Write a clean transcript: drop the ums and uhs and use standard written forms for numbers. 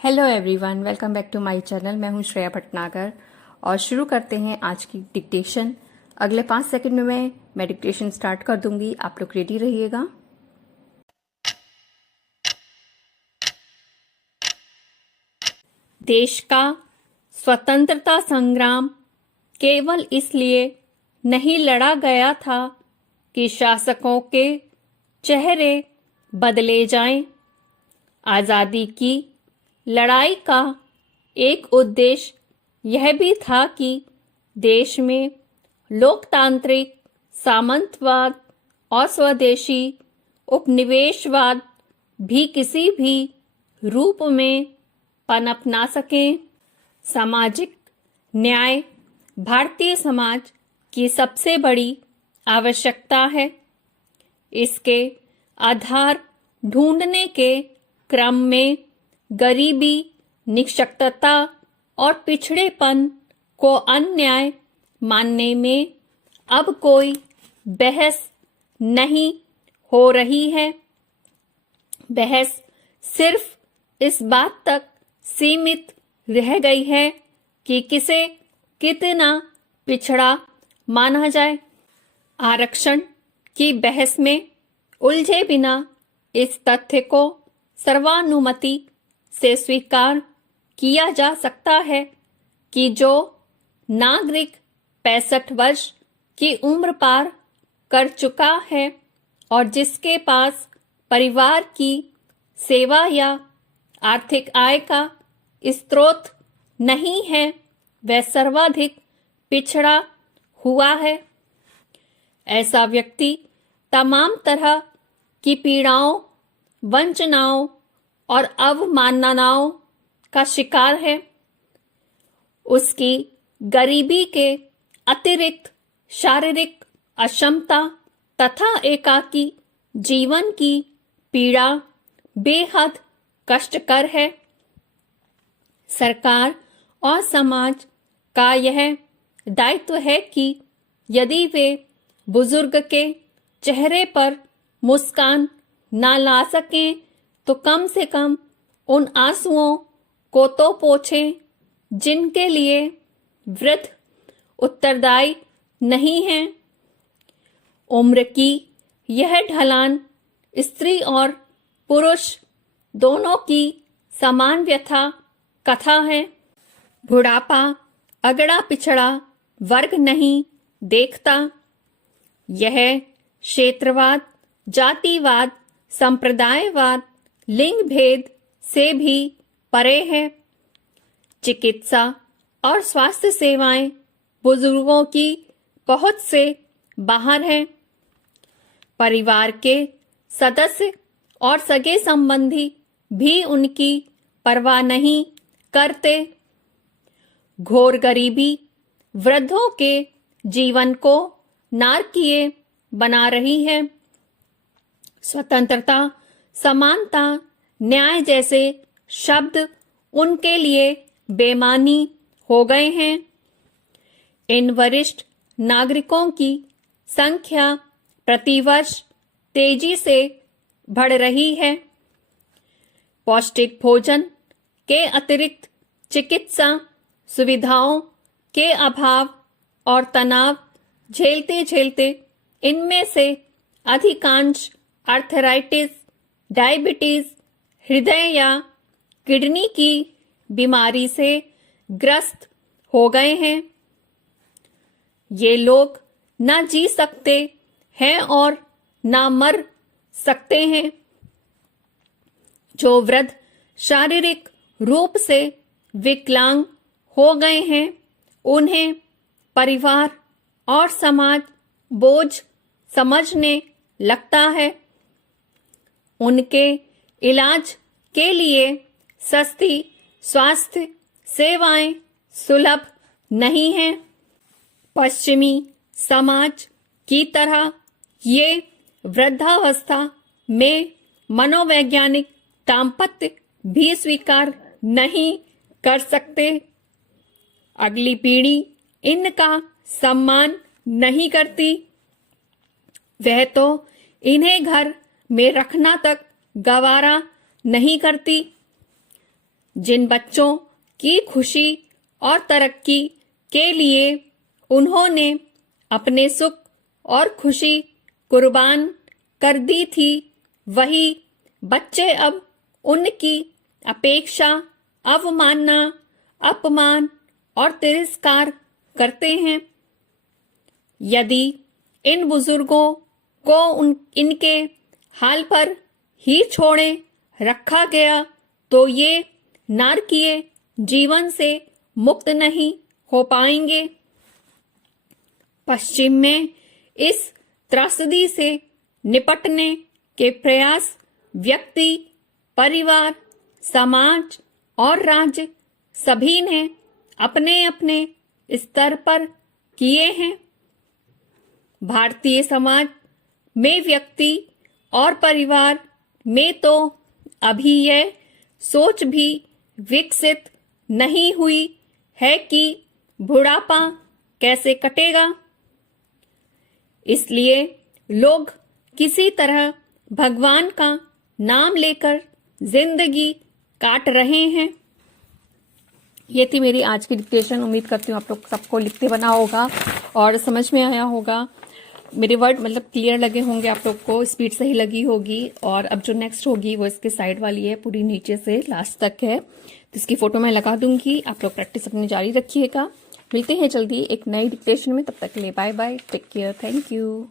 Hello everyone, welcome back to my channel. मैं हूं श्रेया भटनागर और शुरू करते हैं आज की डिक्टेशन। अगले 5 सेकंड में मैं डिक्टेशन स्टार्ट कर दूंगी, आप लोग रेडी रहिएगा। देश का स्वतंत्रता संग्राम केवल इसलिए नहीं लड़ा गया था कि शासकों के चेहरे बदले जाएं। आजादी की लड़ाई का एक उद्देश्य यह भी था कि देश में लोकतांत्रिक सामंतवाद और स्वदेशी उपनिवेशवाद भी किसी भी रूप में पनप ना सकें। सामाजिक न्याय भारतीय समाज की सबसे बड़ी आवश्यकता है। इसके आधार ढूंढने के क्रम में गरीबी, निःशक्तता और पिछड़ेपन को अन्याय मानने में अब कोई बहस नहीं हो रही है। बहस सिर्फ इस बात तक सीमित रह गई है कि किसे कितना पिछड़ा माना जाए। आरक्षण की बहस में उलझे बिना इस तथ्य को सर्वानुमति से स्वीकार किया जा सकता है कि जो नागरिक 65 वर्ष की उम्र पार कर चुका है और जिसके पास परिवार की सेवा या आर्थिक आय का स्रोत नहीं है, वह सर्वाधिक पिछड़ा हुआ है। ऐसा व्यक्ति तमाम तरह की पीड़ाओं, वंचनाओं और अवमाननाओं का शिकार है। उसकी गरीबी के अतिरिक्त शारीरिक अक्षमता तथा एकाकी जीवन की पीड़ा बेहद कष्टकर है। सरकार और समाज का यह दायित्व है कि यदि वे बुजुर्ग के चेहरे पर मुस्कान ना ला सकें तो कम से कम उन आंसुओं को तो पोंछें जिनके लिए वृद्ध उत्तरदायी नहीं है। उम्र की यह ढलान स्त्री और पुरुष दोनों की समान व्यथा कथा है। बुढ़ापा अगड़ा पिछड़ा वर्ग नहीं देखता। यह क्षेत्रवाद, जातिवाद, संप्रदायवाद, लिंग भेद से भी परे है। चिकित्सा और स्वास्थ्य सेवाएं बुजुर्गों की पहुंच से बाहर हैं। परिवार के सदस्य और सगे संबंधी भी उनकी परवाह नहीं करते। घोर गरीबी वृद्धों के जीवन को नारकीय बना रही है। स्वतंत्रता, समानता, न्याय जैसे शब्द उनके लिए बेमानी हो गए हैं। इन वरिष्ठ नागरिकों की संख्या प्रतिवर्ष तेजी से बढ़ रही है। पौष्टिक भोजन के अतिरिक्त चिकित्सा सुविधाओं के अभाव और तनाव झेलते झेलते इनमें से अधिकांश आर्थराइटिस, डायबिटीज, हृदय या किडनी की बीमारी से ग्रस्त हो गए हैं। ये लोग ना जी सकते हैं और ना मर सकते हैं। जो वृद्ध शारीरिक रूप से विकलांग हो गए हैं, उन्हें परिवार और समाज बोझ समझने लगता है। उनके इलाज के लिए सस्ती स्वास्थ्य सेवाएं सुलभ नहीं हैं। पश्चिमी समाज की तरह ये वृद्धावस्था में मनोवैज्ञानिक दाम्पत्य भी स्वीकार नहीं कर सकते। अगली पीढ़ी इनका सम्मान नहीं करती। वह तो इन्हें घर में रखना तक गवारा नहीं करती। जिन बच्चों की खुशी और तरक्की के लिए उन्होंने अपने सुख और खुशी कुर्बान कर दी थी, वही बच्चे अब उनकी अपेक्षा, अवमानना, अपमान और तिरस्कार करते हैं। यदि इन बुजुर्गों को इनके हाल पर ही छोड़े रखा गया तो ये नारकीय जीवन से मुक्त नहीं हो पाएंगे। पश्चिम में इस त्रासदी से निपटने के प्रयास व्यक्ति, परिवार, समाज और राज्य सभी ने अपने अपने स्तर पर किए हैं। भारतीय समाज में व्यक्ति और परिवार में तो अभी यह सोच भी विकसित नहीं हुई है कि बुढ़ापा कैसे कटेगा। इसलिए लोग किसी तरह भगवान का नाम लेकर जिंदगी काट रहे हैं। ये थी मेरी आज की डिक्टेशन। उम्मीद करती हूँ आप लोग सबको लिखते बना होगा और समझ में आया होगा। मेरे वर्ड मतलब क्लियर लगे होंगे आप लोग को, स्पीड सही लगी होगी। और अब जो नेक्स्ट होगी वो इसके साइड वाली है, पूरी नीचे से लास्ट तक है, तो इसकी फोटो मैं लगा दूंगी। आप लोग प्रैक्टिस अपनी जारी रखिएगा। मिलते हैं जल्दी एक नई डिक्टेशन में, तब तक के लिए bye bye, take care, thank you.